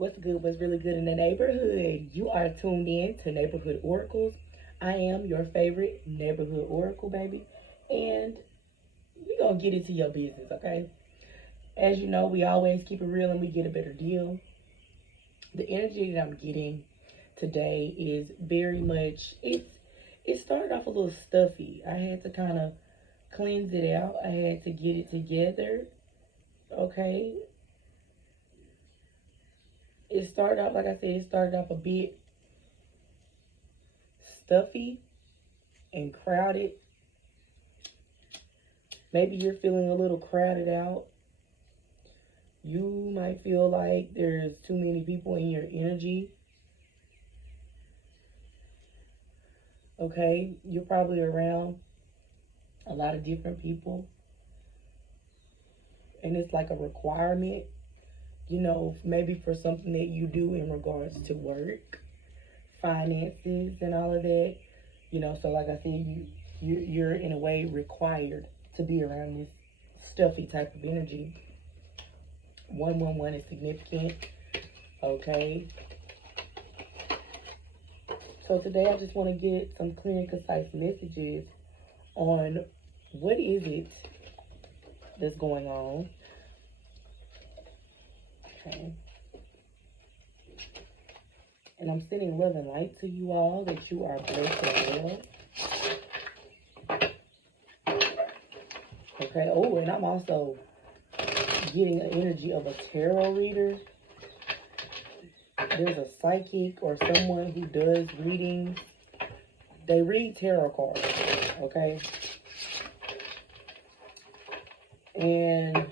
What's good? What's really good in the neighborhood? You are tuned in to Neighborhood Oracles. I am your favorite neighborhood oracle, baby. And we're going to get into your business, okay? As you know, we always keep it real and we get a better deal. The energy that I'm getting today is very much, it started off a little stuffy. I had to kind of cleanse it out. I had to get it together, okay? It started off, like I said, it started off a bit stuffy and crowded. Maybe you're feeling a little crowded out. You might feel like there's too many people in your energy. Okay, you're probably around a lot of different people. And it's like a requirement, maybe for something that you do in regards to work, finances, and all of that. So like I said, you're in a way required to be around this stuffy type of energy. 111 is significant. Okay. So today I just want to get some clear and concise messages on what is it that's going on. Okay. And I'm sending love and light to you all, that you are blessed and well. Okay. Oh, and I'm also getting an energy of a tarot reader. There's a psychic or someone who does readings. They read tarot cards, okay? And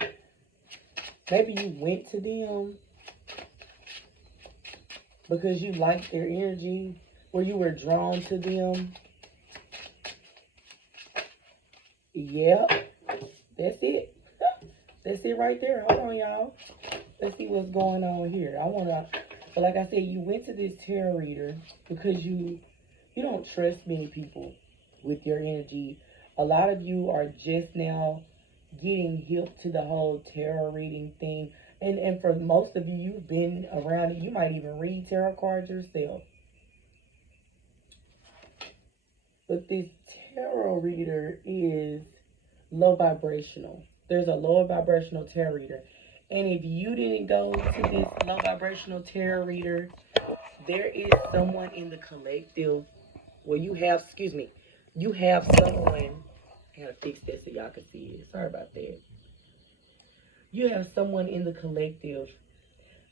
maybe you went to them because you liked their energy, or you were drawn to them. Yeah, that's it. That's it right there. Hold on, y'all. Let's see what's going on here. So like I said, you went to this tarot reader because you don't trust many people with your energy. A lot of you are just now getting hip to the whole tarot reading thing. And for most of you, you've been around it. You might even read tarot cards yourself. But this tarot reader is low vibrational. There's a lower vibrational tarot reader. And if you didn't go to this low vibrational tarot reader, there is someone in the collective. Well, you have someone. I gotta fix this so y'all can see it. Sorry about that. You have someone in the collective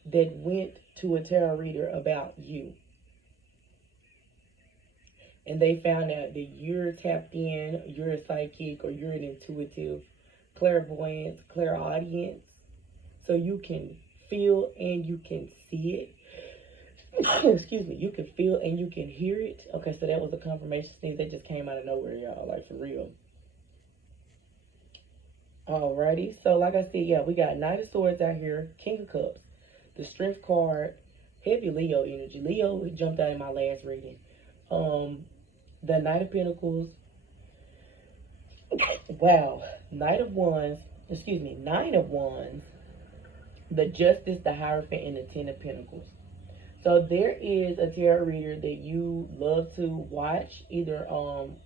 that went to a tarot reader about you. And they found out that you're tapped in, you're a psychic, or you're an intuitive, clairvoyant, clairaudience. So you can feel and you can see it. Excuse me. You can feel and you can hear it. Okay, so that was a confirmation thing that just came out of nowhere, y'all. Like, for real. Alrighty. So, like I said, yeah, we got Knight of Swords out here. King of Cups. The Strength card. Heavy Leo energy. Leo jumped out in my last reading. The Knight of Pentacles. Wow. Nine of Wands. The Justice, the Hierophant, and the Ten of Pentacles. So there is a tarot reader that you love to watch, either on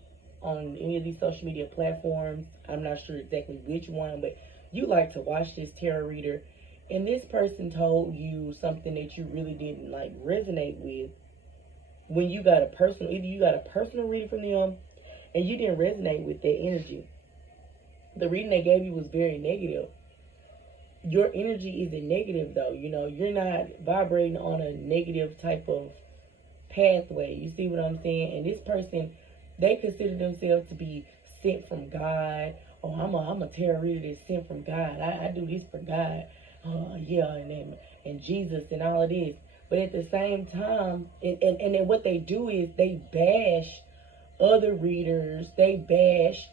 any of these social media platforms. I'm not sure exactly which one, but you like to watch this tarot reader. And this person told you something that you really didn't like resonate with when you got either you got a personal reading from them and you didn't resonate with their energy. The reading they gave you was very negative. Your energy isn't negative, though. You're not vibrating on a negative type of pathway. You see what I'm saying? And this person, they consider themselves to be sent from God. Oh, I'm a tarot reader that's sent from God. I do this for God. Yeah, and Jesus and all of this. But at the same time, and then what they do is they bash other readers. They bash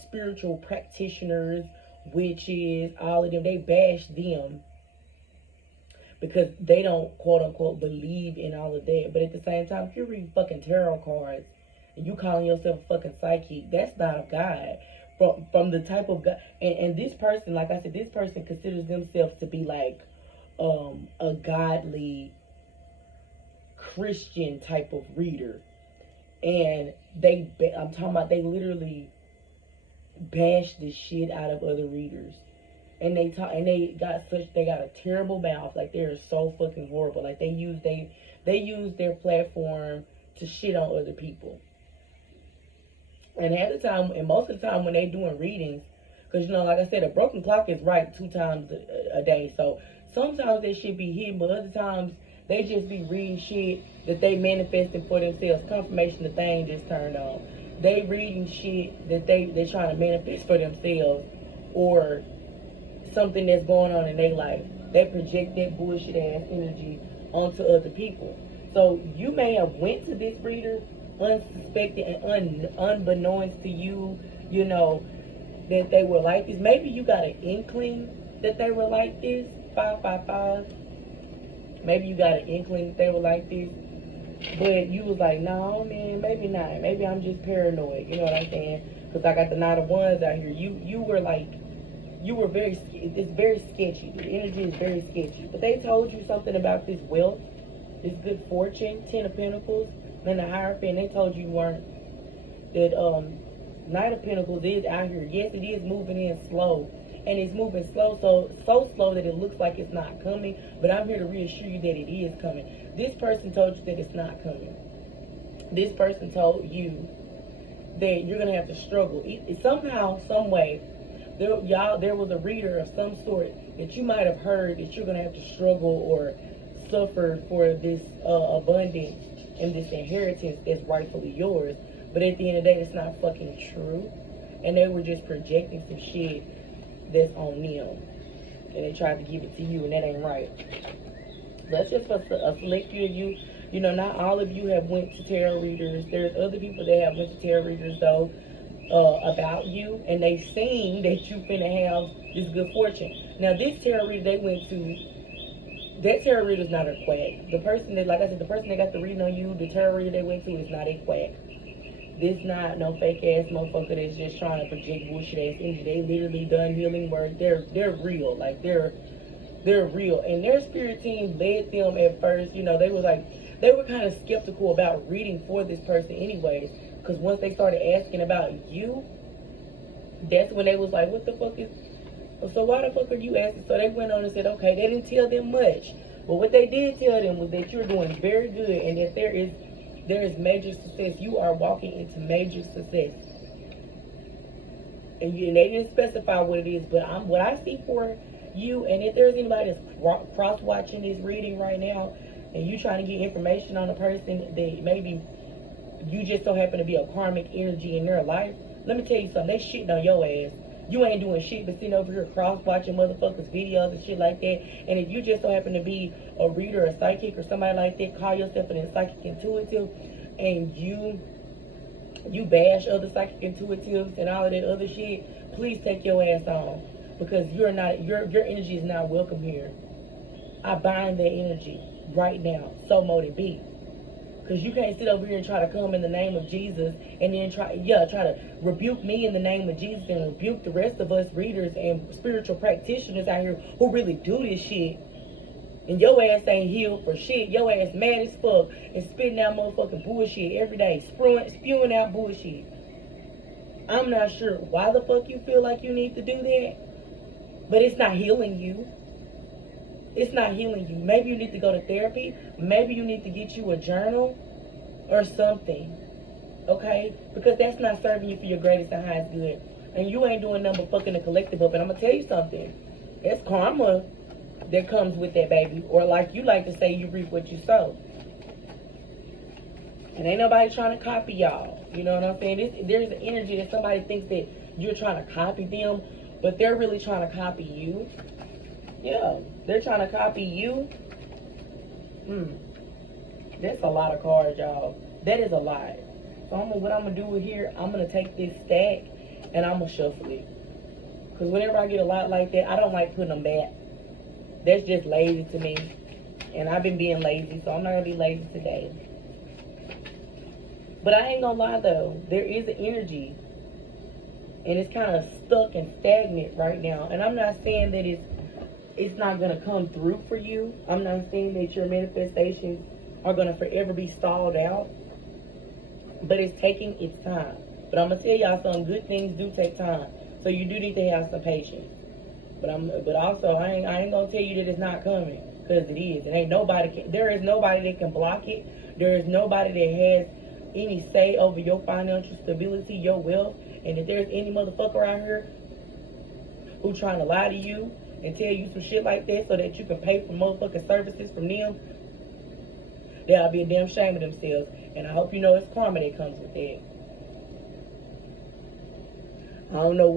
spiritual practitioners, witches, all of them. They bash them because they don't, quote unquote, believe in all of that. But at the same time, if you read fucking tarot cards and you calling yourself a fucking psychic, that's not of God. From the type of God, and this person, like I said, this person considers themselves to be like a godly Christian type of reader, and I'm talking about, they literally bash the shit out of other readers, and they got a terrible mouth. Like, they're so fucking horrible. Like, they use their platform to shit on other people. And half the time, and most of the time when they doing readings, because, like I said, a broken clock is right 2 times a day. So sometimes they should be hidden, but other times they just be reading shit that they manifesting for themselves. Confirmation the thing just turned on. They reading shit that they trying to manifest for themselves, or something that's going on in their life. They project that bullshit ass energy onto other people. So you may have went to this reader unsuspected and unbeknownst to you, that they were like this. Maybe you got an inkling that they were like this. 555. Maybe you got an inkling that they were like this, but you was like, no, man, maybe not. Maybe I'm just paranoid. You know what I'm saying? Because I got the 9 of Wands out here. You were it's very sketchy. The energy is very sketchy. But they told you something about this wealth, this good fortune, 10 of Pentacles, and the Hierophant. They told you weren't. That Knight of Pentacles is out here. Yes, it is moving in slow. And it's moving slow, so slow that it looks like it's not coming. But I'm here to reassure you that it is coming. This person told you that it's not coming. This person told you that you're going to have to struggle. Somehow, some way, there was a reader of some sort that you might have heard that you're going to have to struggle or suffer for this abundance and this inheritance that's rightfully yours. But at the end of the day, it's not fucking true. And they were just projecting some shit that's on them. And they tried to give it to you, and that ain't right. That's just for a select few of you. Not all of you have went to tarot readers. There's other people that have went to tarot readers, though, about you. And they seen that you finna have this good fortune. Now, this tarot reader they went to, that tarot reader is not a quack. The person that, like I said, the person that got the reading on you, the tarot reader they went to, is not a quack. This not no fake ass motherfucker that's just trying to project bullshit ass energy. They literally done healing work. They're real. Like, they're real. And their spirit team led them at first. They were kind of skeptical about reading for this person anyways. Because once they started asking about you, that's when they was like, what the fuck is, so why the fuck are you asking? So they went on and said, okay, they didn't tell them much. But what they did tell them was that you're doing very good and that there is major success. You are walking into major success. And they didn't specify what it is, but what I see for you, and if there's anybody that's cross-watching this reading right now, and you trying to get information on a person that maybe you just so happen to be a karmic energy in their life, let me tell you something. They shitting on your ass. You ain't doing shit but sitting over here cross-watching motherfuckers' videos and shit like that. And if you just so happen to be a reader, a psychic, or somebody like that, call yourself an psychic intuitive, and you bash other psychic intuitives and all of that other shit, please take your ass on. Because your energy is not welcome here. I bind that energy right now. So mote it be. Because you can't sit over here and try to come in the name of Jesus and then try to rebuke me in the name of Jesus and rebuke the rest of us readers and spiritual practitioners out here who really do this shit. And your ass ain't healed for shit. Your ass mad as fuck and spitting out motherfucking bullshit every day. Spewing out bullshit. I'm not sure why the fuck you feel like you need to do that. But it's not healing you. It's not healing you. Maybe you need to go to therapy. Maybe you need to get you a journal or something. Okay? Because that's not serving you for your greatest and highest good. And you ain't doing nothing but fucking the collective up. And I'm going to tell you something. It's karma that comes with that, baby. Or like you like to say, you reap what you sow. And ain't nobody trying to copy y'all. You know what I'm saying? There's an energy that somebody thinks that you're trying to copy them, but they're really trying to copy you. Yeah, they're trying to copy you. That's a lot of cards, y'all. That is a lot. So what I'm going to do here, I'm going to take this stack and I'm going to shuffle it. Because whenever I get a lot like that, I don't like putting them back. That's just lazy to me. And I've been being lazy, so I'm not going to be lazy today. But I ain't going to lie, though. There is an energy. And it's kind of stuck and stagnant right now. And I'm not saying that it's it's not going to come through for you. I'm not saying that your manifestations are going to forever be stalled out, but it's taking its time. But I'm going to tell y'all some good things do take time. So you do need to have some patience. But also I ain't going to tell you that it's not coming, because it is. There is nobody that can block it. There is nobody that has any say over your financial stability, your wealth. And if there's any motherfucker out here who trying to lie to you and tell you some shit like that so that you can pay for motherfucking services from them, they'll be a damn shame of themselves. And I hope you know it's karma that comes with that. I don't know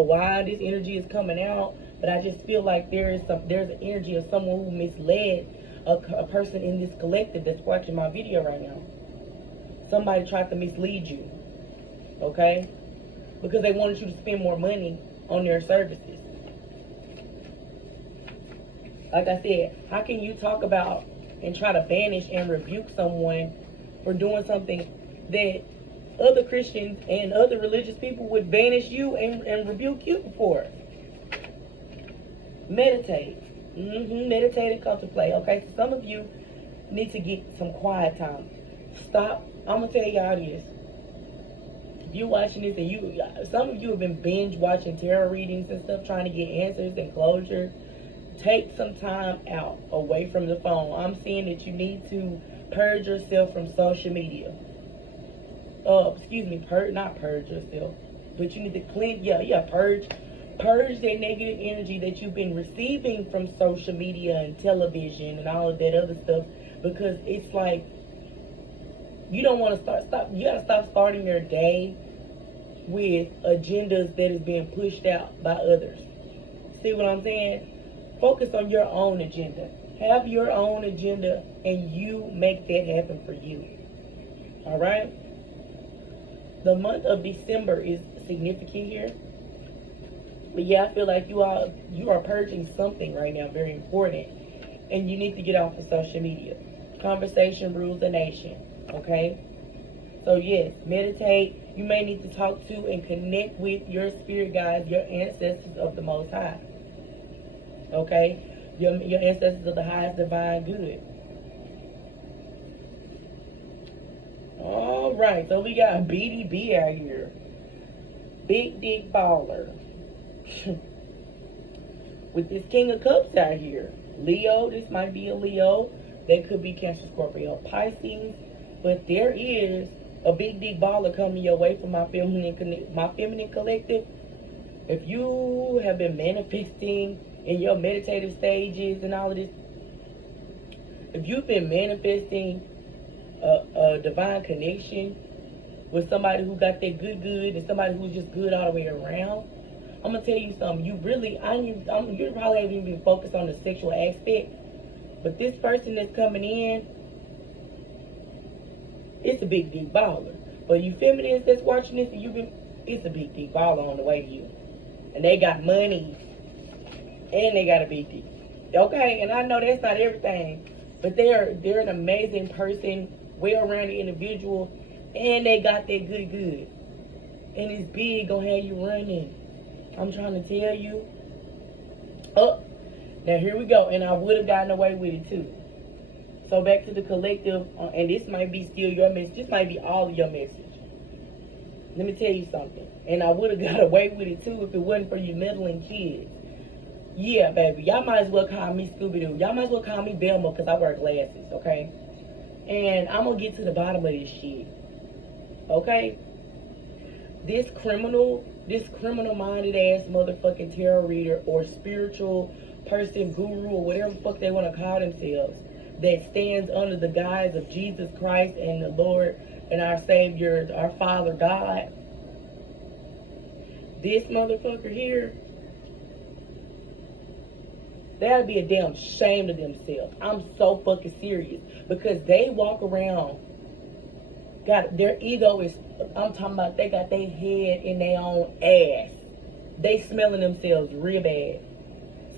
why this energy is coming out, but I just feel like there's an energy of someone who misled a person in this collective that's watching my video right now. Somebody tried to mislead you, okay? Because they wanted you to spend more money on their services. Like I said, how can you talk about and try to banish and rebuke someone for doing something that other Christians and other religious people would banish you and rebuke you for? Meditate. Meditate and contemplate. Okay, so some of you need to get some quiet time. Stop. I'm gonna tell y'all this. If you're watching this and some of you have been binge watching tarot readings and stuff, trying to get answers and closure, take some time out away from the phone. I'm saying that you need to purge yourself from social media. Not purge yourself, but you need to purge that negative energy that you've been receiving from social media and television and all of that other stuff, because it's like you don't want to you gotta stop starting your day with agendas that is being pushed out by others. See what I'm saying? Focus on your own agenda. Have your own agenda and you make that happen for you. All right? The month of December is significant here. But yeah, I feel like you are purging something right now very important. And you need to get off of social media. Conversation rules the nation. Okay? So yes, meditate. You may need to talk to and connect with your spirit guides, your ancestors of the Most High. Okay? Your ancestors of the highest divine good. Alright, so we got a BDB out here. Big dick baller. With this King of Cups out here. Leo, this might be a Leo. That could be Cancer, Scorpio, Pisces. But there is a big dick baller coming your way from my feminine collective. If you have been manifesting in your meditative stages and all of this, if you've been manifesting a divine connection with somebody who got that good and somebody who's just good all the way around, I'm gonna tell you something. You probably haven't even been focused on the sexual aspect, but this person that's coming in, it's a big dick baller. But you feminines that's watching this, it's a big dick baller on the way to you, and they got money, and they got a big dick. Okay, and I know that's not everything, but they're an amazing person, well-rounded individual, and they got that good, and it's big gonna have you running. I'm trying to tell you. Oh, now here we go, and I would have gotten away with it too. So back to the collective, and this might be still your message. This might be all of your message. Let me tell you something, and I would have got away with it too if it wasn't for you meddling kids. Yeah, baby, y'all might as well call me Scooby-Doo. Y'all might as well call me Velma because I wear glasses, okay? And I'm gonna get to the bottom of this shit, okay? This criminal-minded ass motherfucking tarot reader or spiritual person, guru, or whatever the fuck they want to call themselves, that stands under the guise of Jesus Christ and the Lord and our Savior, our Father God. This motherfucker here, that'd be a damn shame to themselves. I'm so fucking serious. Because they walk around, their ego is, I'm talking about they got their head in their own ass. They smelling themselves real bad.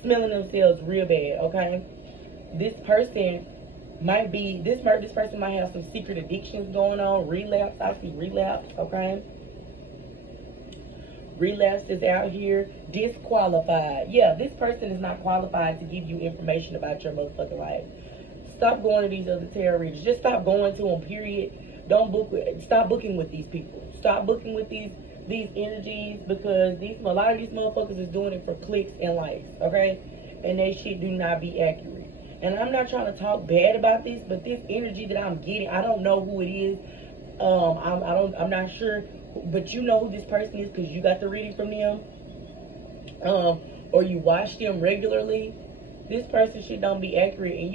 Okay? This person might have some secret addictions going on, relapse. I see relapse, okay? relapses out here, disqualified. Yeah, this person is not qualified to give you information about your motherfucking life. Stop going to these other tarot readers. Just stop going to them, period. Don't book with, stop booking with these people. Stop booking with these energies, because a lot of these motherfuckers is doing it for clicks and likes, okay? And they shit do not be accurate. And I'm not trying to talk bad about this, but this energy that I'm getting, I don't know who it is. I'm not sure, but you know who this person is because you got the reading from them, or you watch them regularly. This person shit don't be accurate, and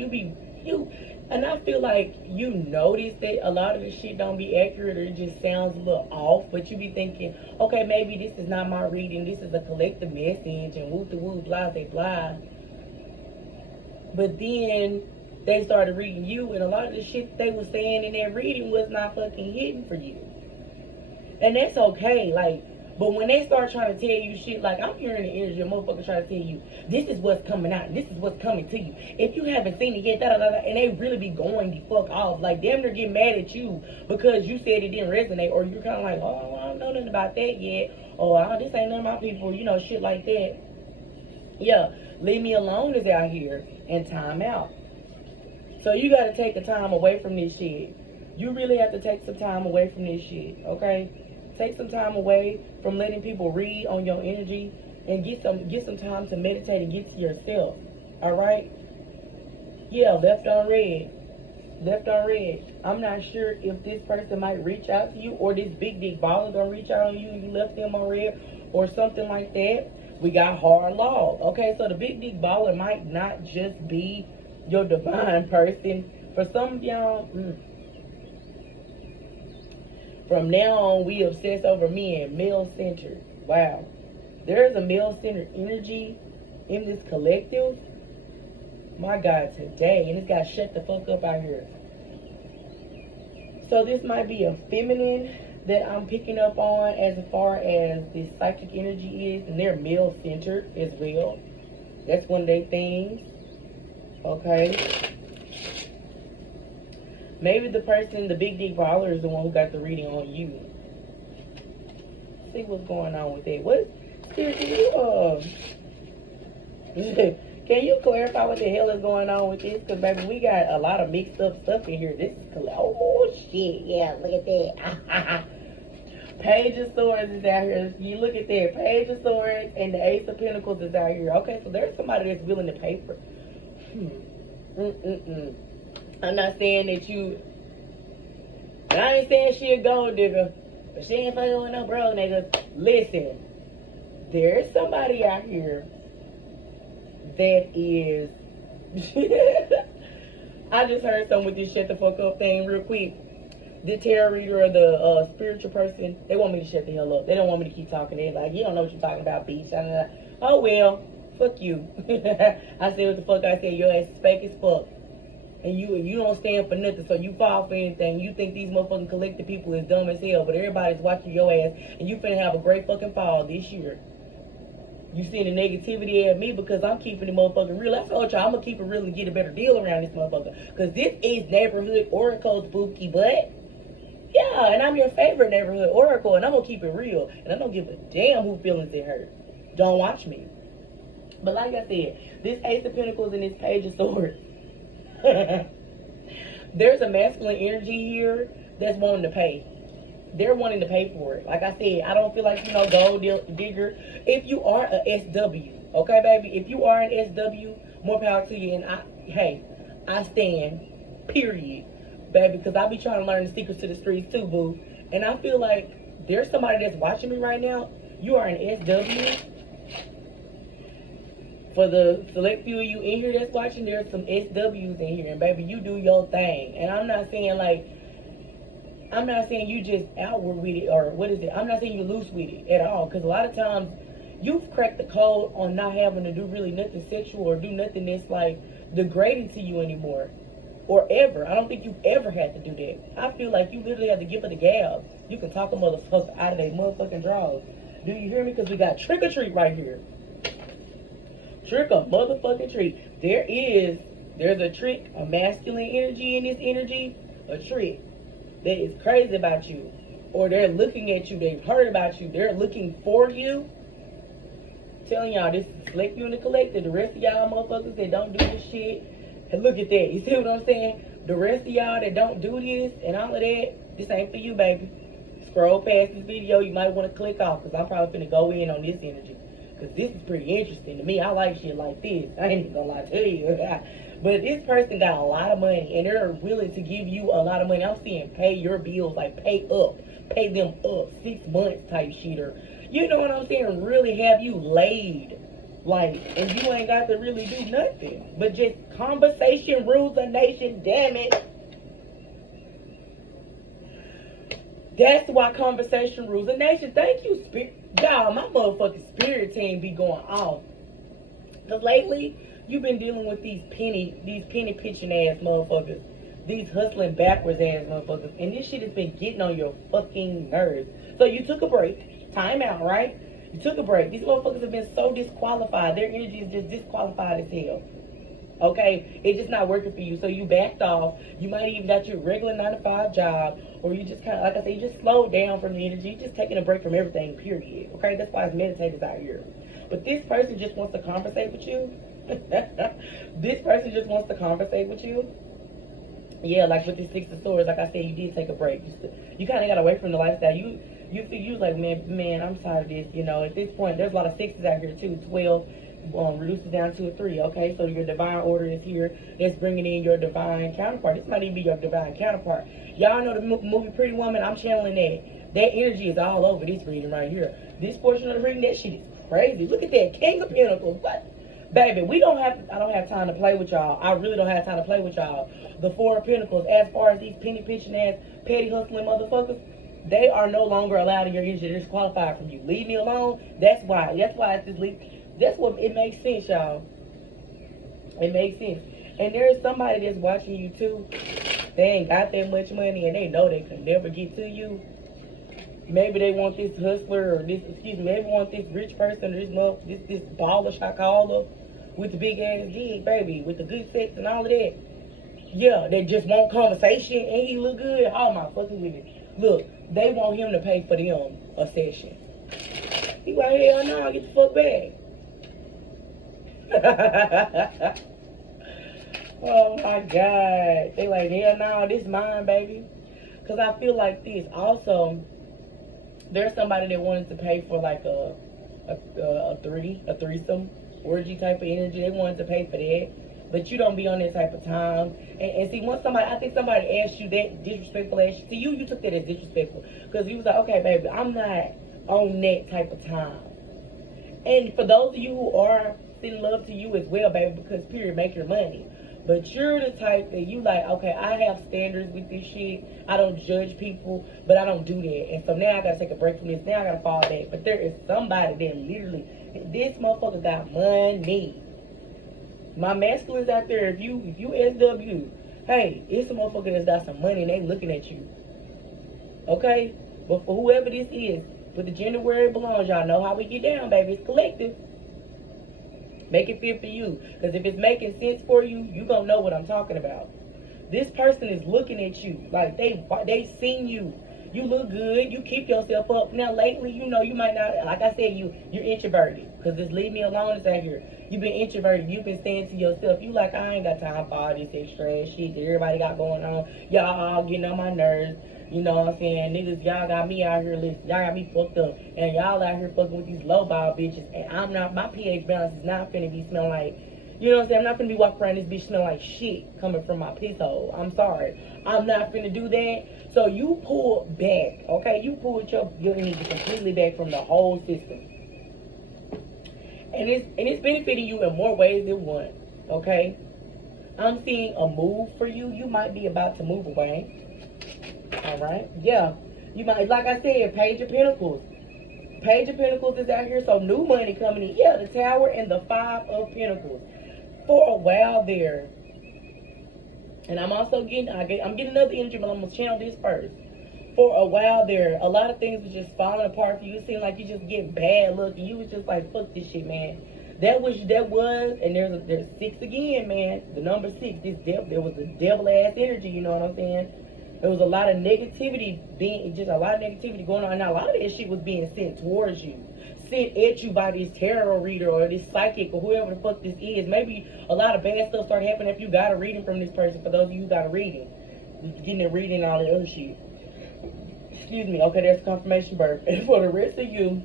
and I feel like you notice that a lot of the shit don't be accurate, or it just sounds a little off, but you be thinking, okay, maybe this is not my reading, this is a collective message, and woo blah blah. But then they started reading you, and a lot of the shit they was saying in that reading was not fucking hitting for you. And that's okay, like, but when they start trying to tell you shit, like, I'm hearing the energy of motherfuckers trying to tell you, this is what's coming out, this is what's coming to you. If you haven't seen it yet, and they really be going the fuck off. Like, damn, they're getting mad at you because you said it didn't resonate, or you're kind of like, oh, I don't know nothing about that yet, or oh, this ain't none of my people, shit like that. Yeah, leave me alone is out here, and time out. So you got to take a time away from this shit. You really have to take some time away from this shit, okay? Take some time away from letting people read on your energy, and get some time to meditate and get to yourself. All right? Yeah, left on red. Left on red. I'm not sure if this person might reach out to you, or this big dick baller gonna reach out on you and you left them on red, or something like that. We got hard law. Okay, so the big dick baller might not just be your divine person. For some of y'all, from now on, we obsess over men, male-centered. Wow. There is a male-centered energy in this collective. My God, today. And it's got to shut the fuck up out here. So this might be a feminine that I'm picking up on as far as this psychic energy is. And they're male-centered as well. That's one of their things. Okay. Maybe the person, the big dick baller, is the one who got the reading on you. See what's going on with that. What? Can you clarify what the hell is going on with this? Because, baby, we got a lot of mixed up stuff in here. This is, oh, shit. Yeah, look at that. Page of Swords is out here. You look at that. Page of Swords and the Ace of Pentacles is out here. Okay, so there's somebody that's willing to pay for. I'm not saying that you, I ain't saying she a gold digger, but she ain't fucking with no bro niggas. Listen, there's somebody out here that is, I just heard something with this shut the fuck up thing real quick. The tarot reader or the spiritual person, they want me to shut the hell up. They don't want me to keep talking. They're like, you don't know what you're talking about, bitch. Oh, well, fuck you. I said what the fuck I said. Your ass is fake as fuck. And you don't stand for nothing, so you fall for anything. You think these motherfucking collective people is dumb as hell, but everybody's watching your ass, and you finna have a great fucking fall this year. You seeing the negativity at me because I'm keeping the motherfucking real. I told y'all I'm gonna keep it real and get a better deal around this motherfucker. Because this is neighborhood oracle, spooky butt. Yeah, and I'm your favorite neighborhood oracle, and I'm gonna keep it real. And I don't give a damn who feelings it hurt. Don't watch me. But like I said, this Ace of Pentacles and this Page of Swords. There's a masculine energy here that's wanting to pay. They're wanting to pay for it. Like I said, I don't feel like, gold digger. If you are a SW, okay, baby? If you are an SW, more power to you. And I stand, period, baby, because I be trying to learn the secrets to the streets too, boo. And I feel like there's somebody that's watching me right now. You are an SW. For the select few of you in here that's watching, there's some SWs in here. And baby, you do your thing. And I'm not saying you just outward with it, or what is it? I'm not saying you loose with it at all. Because a lot of times, you've cracked the code on not having to do really nothing sexual or do nothing that's like degrading to you anymore. Or ever. I don't think you've ever had to do that. I feel like you literally have to give it a gab. You can talk a motherfucker out of their motherfucking drawers. Do you hear me? Because we got trick or treat right here. Trick or motherfucking treat. There's a trick, a masculine energy in this energy, a trick that is crazy about you. or they're looking at you, they've heard about you, they're looking for you. Telling y'all, this is select you in the collective. The rest of y'all motherfuckers that don't do this shit, and look at that. You see what I'm saying? The rest of y'all that don't do this and all of that, this ain't for you, baby. Scroll past this video. You might want to click off, because I'm probably finna go in on this energy, because this is pretty interesting to me. I like shit like this. I ain't even gonna lie to you. But this person got a lot of money, and they're willing to give you a lot of money. I'm seeing pay your bills, like pay up, pay them up, 6 months type shit, or you know what I'm saying? Really have you laid, like, and you ain't got to really do nothing, but just conversation rules a nation. Damn it. That's why conversation rules a nation. Thank you, spirit. Y'all, my motherfucking spirit team be going off. Because lately, you've been dealing with these penny pitching ass motherfuckers. These hustling backwards ass motherfuckers. And this shit has been getting on your fucking nerves. So you took a break. Time out, right? You took a break. These motherfuckers have been so disqualified. Their energy is just disqualified as hell. Okay? It's just not working for you. So you backed off. You might even got your regular 9-to-5 job. Or you just kind of, like I said, you just slowed down from the energy. You're just taking a break from everything, period. Okay? That's why it's meditators out here. But this person just wants to conversate with you. This person just wants to conversate with you. Yeah, like with the 6 of Swords, like I said, you did take a break. You kind of got away from the lifestyle. You feel you like, man, I'm tired of this. You know, at this point, there's a lot of 6s out here too. 12 reduces down to a 3. Okay, so your divine order is here. It's bringing in your divine counterpart. This might even be your divine counterpart. Y'all know the movie Pretty Woman? I'm channeling that. That energy is all over this reading right here. This portion of the reading, that shit is crazy. Look at that, King of Pentacles. What? Baby, I don't have time to play with y'all. I really don't have time to play with y'all. The 4 of Pentacles, as far as these penny pitching ass, petty hustling motherfuckers, they are no longer allowed in your energy. They're disqualified from you. Leave me alone. That's why it's this leave. That's what it makes sense, y'all. It makes sense. And there is somebody that's watching you too. They ain't got that much money and they know they can never get to you. Maybe they want this hustler or this, maybe want this rich person or this baller shot caller with the big ass gig, baby, with the good sex and all of that. Yeah, they just want conversation and he look good. Oh my fucking goodness. Look, they want him to pay for them a session. He like, hell no, get the fuck back. Oh my God. They like, hell no, this mine, baby. Because I feel like this. Also, there's somebody that wanted to pay for like a threesome, orgy type of energy. They wanted to pay for that. But you don't be on that type of time. And see, once I think somebody asked you that, disrespectful asked you, to you took that as disrespectful. Because you was like, okay, baby, I'm not on that type of time. And for those of you who are sending love to you as well, baby, because period, make your money. But you're the type that you like, okay, I have standards with this shit. I don't judge people, but I don't do that. And so now I gotta take a break from this. Now I gotta fall back. But there is somebody that literally, this motherfucker got money. My masculines out there, if you SW, hey, it's a motherfucker that's got some money and they looking at you. Okay? But for whoever this is, put the gender where it belongs. Y'all know how we get down, baby. It's collective. Make it fit for you. Because if it's making sense for you, you gonna know what I'm talking about. This person is looking at you. Like, they seen you. You look good. You keep yourself up. Now, lately, you know, you might not, like I said, you're introverted. Because this leave me alone is out here. You've been introverted. You've been saying to yourself, you like, I ain't got time for all this extra ass shit that everybody got going on. Y'all all getting on my nerves. You know what I'm saying? Niggas, y'all got me out here, listen, y'all got me fucked up. And y'all out here fucking with these lowball bitches. And I'm not, my pH balance is not finna be smelling like, you know what I'm saying? I'm not finna be walking around this bitch smelling like shit coming from my piss hole. I'm sorry. I'm not finna do that. So you pulled back, okay? You pulled your energy completely back from the whole system. And it's benefiting you in more ways than one, okay? I'm seeing a move for you. You might be about to move away. All right, yeah, you might, like I said, Page of Pentacles. Page of Pentacles is out here, so new money coming in. Yeah, the Tower and the 5 of Pentacles. For a while there, and I'm also getting, I'm getting another energy, but I'm gonna channel this first. For a while there, a lot of things was just falling apart for you. It seemed like you just getting bad luck, and you was just like, fuck this shit, man. That was, and there's 6 again, man. The number 6, there was a devil ass energy. You know what I'm saying? There was a lot of negativity just a lot of negativity going on. And a lot of that shit was being sent towards you, sent at you by this tarot reader or this psychic or whoever the fuck this is. Maybe a lot of bad stuff started happening if you got a reading from this person. For those of you who got a reading, getting a reading and all that other shit. Excuse me. Okay, there's confirmation birth. And for the rest of you,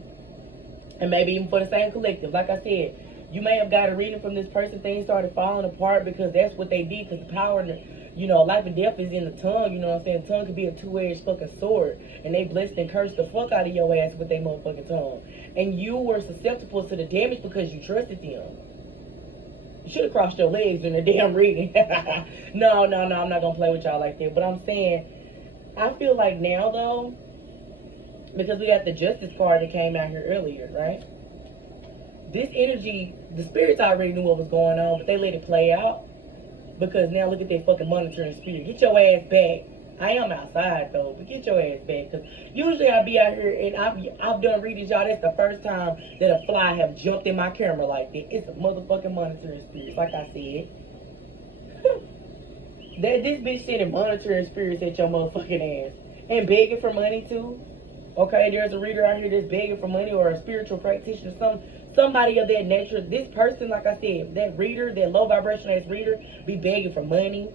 and maybe even for the same collective, like I said, you may have got a reading from this person. Things started falling apart because that's what they did. Because the power, life and death is in the tongue. You know what I'm saying? The tongue could be a two-edged fucking sword. And they blessed and cursed the fuck out of your ass with their motherfucking tongue. And you were susceptible to the damage because you trusted them. You should have crossed your legs in the damn reading. No, I'm not going to play with y'all like that. But I'm saying, I feel like now, though, because we got the justice card that came out here earlier, right? This energy, the spirits already knew what was going on, but they let it play out. Because now look at that fucking monitoring spirit. Get your ass back. I am outside though, but get your ass back. Because usually I be out here and I've done readings, y'all. That's the first time that a fly have jumped in my camera like that. It's a motherfucking monitoring spirit, like I said. That this bitch sending monitoring spirits at your motherfucking ass. And begging for money too. Okay, there's a reader out here that's begging for money, or a spiritual practitioner, somebody of that nature. This person, like I said, that reader, that low vibration ass reader, be begging for money.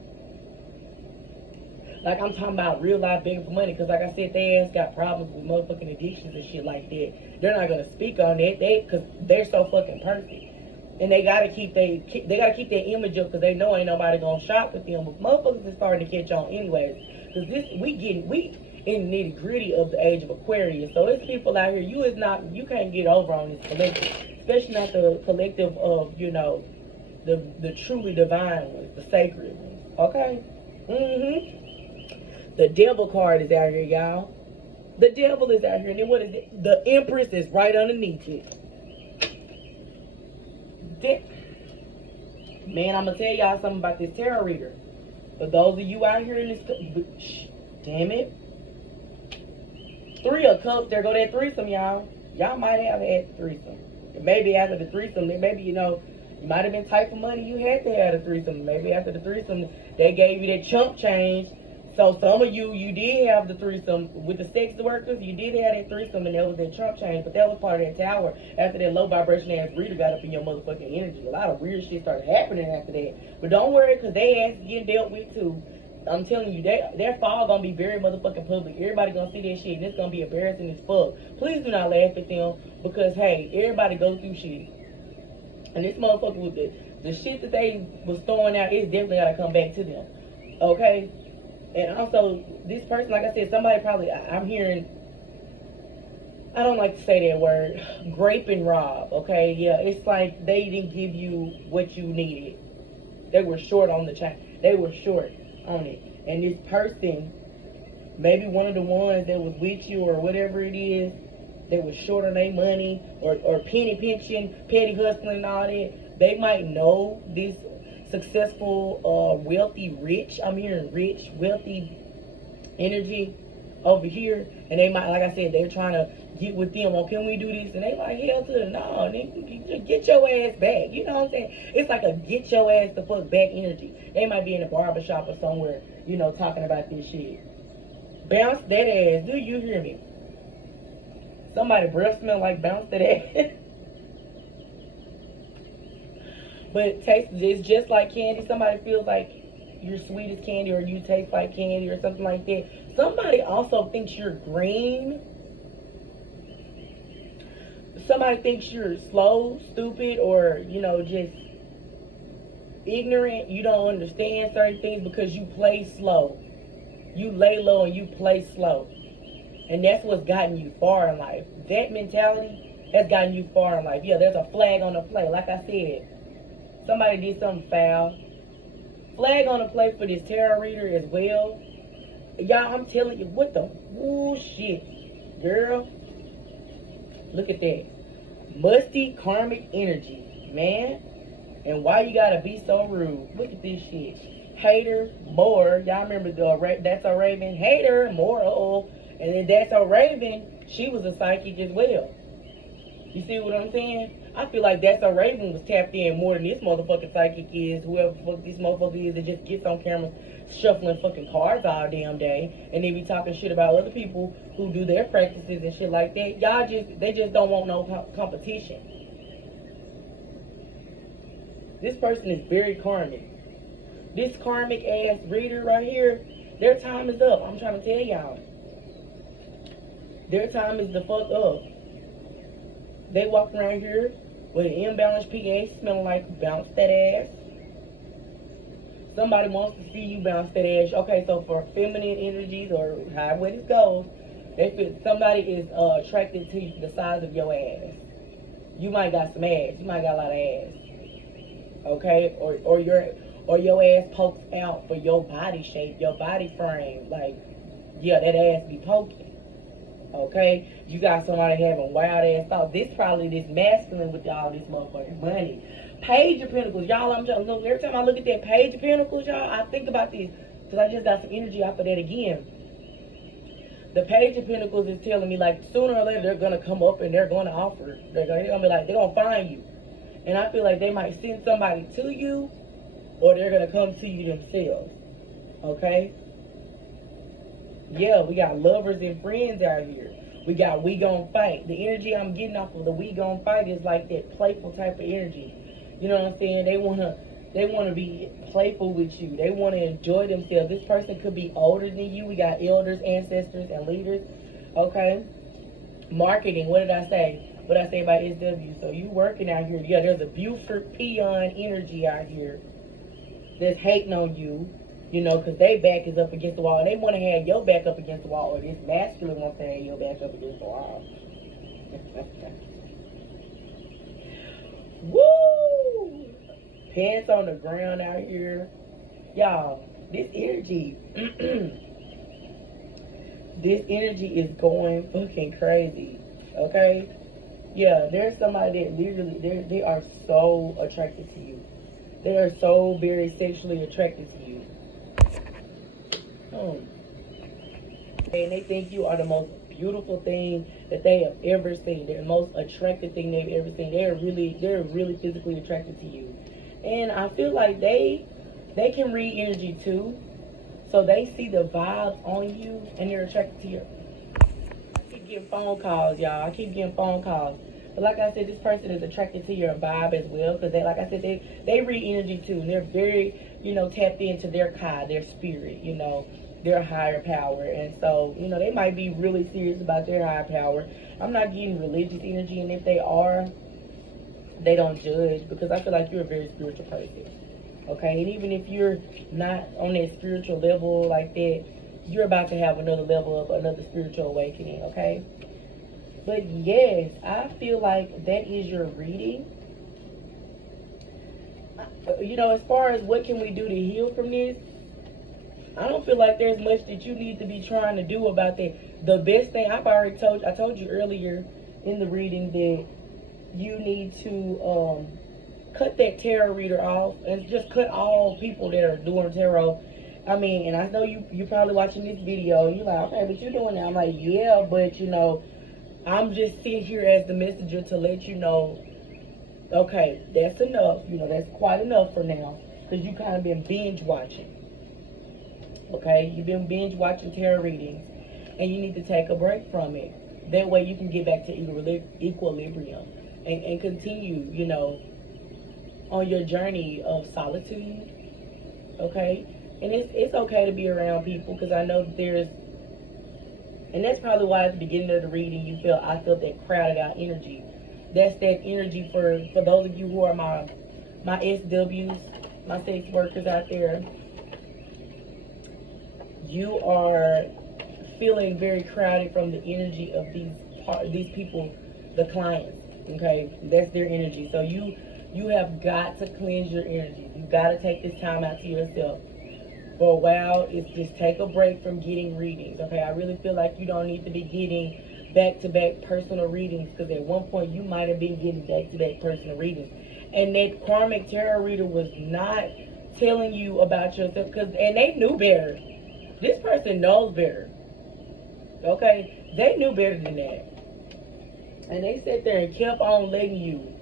Like, I'm talking about real life begging for money, because like I said, they ass got problems with motherfucking addictions and shit like that. They're not gonna speak on that, because they're so fucking perfect, and they gotta keep their image up, because they know ain't nobody gonna shop with them. But motherfuckers is starting to catch on anyways, because we in the nitty gritty of the age of Aquarius. So it's people out here you can't get over on this collective, especially not the collective of the truly divine ones, the sacred ones. Okay. The devil card is out here, y'all. The devil is out here, and then what is it? The Empress is right underneath it. Man, I'm gonna tell y'all something about this tarot reader. For those of you out here in this, damn it. 3 of Cups, there go that threesome, y'all. Y'all might have had threesome. Maybe after the threesome, maybe, you might have been tight for money, you had to have a threesome. Maybe after the threesome, they gave you that chump change. So some of you did have the threesome with the sex workers. You did have that threesome, and that was that chump change. But that was part of that tower after that low vibration ass reader got up in your motherfucking energy. A lot of weird shit started happening after that. But don't worry, because they ass getting dealt with too. I'm telling you, their fall gonna be very motherfucking public. Everybody gonna see that shit, and it's gonna be embarrassing as fuck. Please do not laugh at them, because hey, everybody goes through shit. And this motherfucker with the shit that they was throwing out, it's definitely gotta come back to them. Okay? And also, this person, like I said, somebody probably, I'm hearing, I don't like to say that word, grape and rob. Okay? Yeah, it's like they didn't give you what you needed. They were short on the chain. They were short on it. And this person, maybe one of the ones that was with you or whatever it is, that was short on their money or penny pinching, petty hustling and all that, they might know this successful, wealthy, rich, I'm hearing rich, wealthy energy over here, and they might, like I said, they're trying to get with them. Oh, can we do this? And they like, hell to the no, nigga, get your ass back. You know what I'm saying? It's like a get your ass the fuck back energy. They might be in a barbershop or somewhere, talking about this shit. Bounce that ass. Do you hear me? Somebody breath smell like bounce that ass. But it's just like candy. Somebody feels like you're sweet as candy, or you taste like candy, or something like that. Somebody also thinks you're green. Somebody thinks you're slow, stupid, or, just ignorant. You don't understand certain things because you play slow. You lay low and you play slow. And that's what's gotten you far in life. That mentality has gotten you far in life. Yeah, there's a flag on the play. Like I said, somebody did something foul. Flag on the play for this tarot reader as well. Y'all, I'm telling you, what the, ooh, shit. Girl, look at that. Musty karmic energy, man. And why you gotta be so rude? Look at this shit. Hater, more. Y'all remember the That's a Raven? Hater, more. And then That's a Raven, she was a psychic as well. You see what I'm saying? I feel like that's a Raven was tapped in more than this motherfucking psychic is. Whoever the fuck this motherfucker is that just gets on camera shuffling fucking cards all damn day, and they be talking shit about other people who do their practices and shit like that. They just don't want no competition. This person is very karmic. This karmic ass reader right here, their time is up. I'm trying to tell y'all. Their time is the fuck up. They walk around here with an imbalanced PA smelling like bounce that ass. Somebody wants to see you bounce that ass. Okay, so for feminine energies or however this goes, they feel somebody is attracted to the size of your ass. You might got some ass. You might got a lot of ass. Okay, or your ass pokes out for your body shape, your body frame. Like, yeah, that ass be poking. Okay, you got somebody having wild ass thoughts. This probably this masculine with all this motherfucking money. Page of Pentacles, y'all. I'm just look every time I look at that Page of Pentacles, y'all. I think about this because I just got some energy off of that again. The Page of Pentacles is telling me like sooner or later they're gonna come up and they're gonna offer. They're gonna be like they're gonna find you, and I feel like they might send somebody to you, or they're gonna come to you themselves. Okay. Yeah, we got lovers and friends out here. We got we gon' fight. The energy I'm getting off of the we gon' fight is like that playful type of energy. You know what I'm saying? They wanna be playful with you. They wanna enjoy themselves. This person could be older than you. We got elders, ancestors, and leaders. Okay. Marketing, what did I say? What did I say about SW? So you working out here. Yeah, there's a Buford peon energy out here that's hating on you. You know, because their back is up against the wall. And they want to have your back up against the wall. Or this masculine wants to have your back up against the wall. Woo! Pants on the ground out here. Y'all, this energy. This energy is going fucking crazy. Okay? Yeah, there's somebody that literally, they are so attracted to you. They are so very sexually attracted to you. And they think you are the most beautiful thing that they have ever seen. They're the most attractive thing they've ever seen. They're really physically attracted to you. And I feel like they can read energy too. So they see the vibes on you and they're attracted to you. I keep getting phone calls, y'all. I keep getting phone calls. But like I said, this person is attracted to your vibe as well. Because they, like I said, they read energy too. And they're very, tapped into their Kai, their spirit, their higher power. And so, they might be really serious about their higher power. I'm not getting religious energy, and if they are, they don't judge, because I feel like you're a very spiritual person. Okay, and even if you're not on that spiritual level like that, you're about to have another level of another spiritual awakening. Okay, but yes, I feel like that is your reading. As far as what can we do to heal from this, I don't feel like there's much that you need to be trying to do about that. The best thing I told you earlier in the reading that you need to cut that tarot reader off and just cut all people that are doing tarot. I mean, and I know you probably watching this video and you're like, okay, but you're doing that. I'm like, yeah, but I'm just sitting here as the messenger to let you know, okay, that's enough. That's quite enough for now, because you kind of been binge watching. Okay, you've been binge watching tarot readings, and you need to take a break from it. That way you can get back to equilibrium and continue, on your journey of solitude. Okay, and it's okay to be around people, because I know and that's probably why at the beginning of the reading I felt that crowded out energy. That's that energy for those of you who are my SWs, my sex workers out there. You are feeling very crowded from the energy of these people, the clients. Okay, that's their energy. So you have got to cleanse your energy. You got to take this time out to yourself. For a while, it's just take a break from getting readings. Okay, I really feel like you don't need to be getting back-to-back personal readings, because at one point you might have been getting back-to-back personal readings, and that karmic tarot reader was not telling you about yourself, and they knew better. This person knows better. Okay, they knew better than that, and they sat there and kept on letting you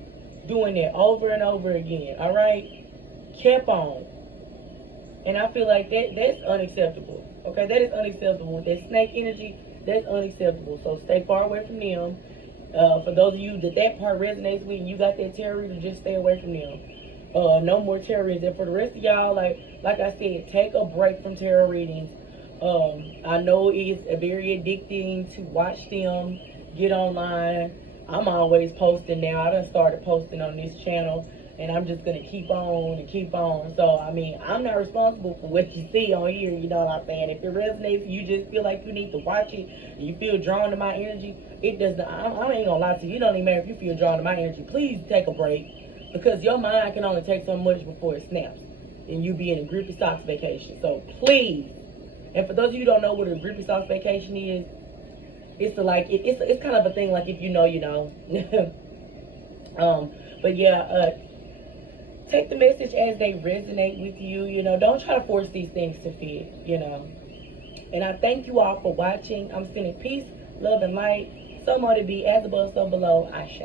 doing that over and over again. All right, kept on, and I feel like that's unacceptable. Okay, that is unacceptable. That snake energy, that's unacceptable. So stay far away from them. For those of you that part resonates with, and you got that tarot reader, just stay away from them. No more tarot readings. And for the rest of y'all, like I said, take a break from tarot readings. I know it's very addicting to watch them get online. I'm always posting now. I done started posting on this channel, and I'm just gonna keep on and keep on. So I mean, I'm not responsible for what you see on here. You know what I'm saying? If it resonates, you just feel like you need to watch it, and you feel drawn to my energy. It does not. I ain't gonna lie to you. It don't even matter if you feel drawn to my energy. Please take a break, because your mind can only take so much before it snaps, and you be in a grippy socks vacation. So please. And for those of you who don't know what a grippy socks vacation is, it's it's kind of a thing like if you know, you know. But yeah, take the message as they resonate with you. You know, don't try to force these things to fit. You know. And I thank you all for watching. I'm sending peace, love, and light. So more to be, as above, so below. Ashe.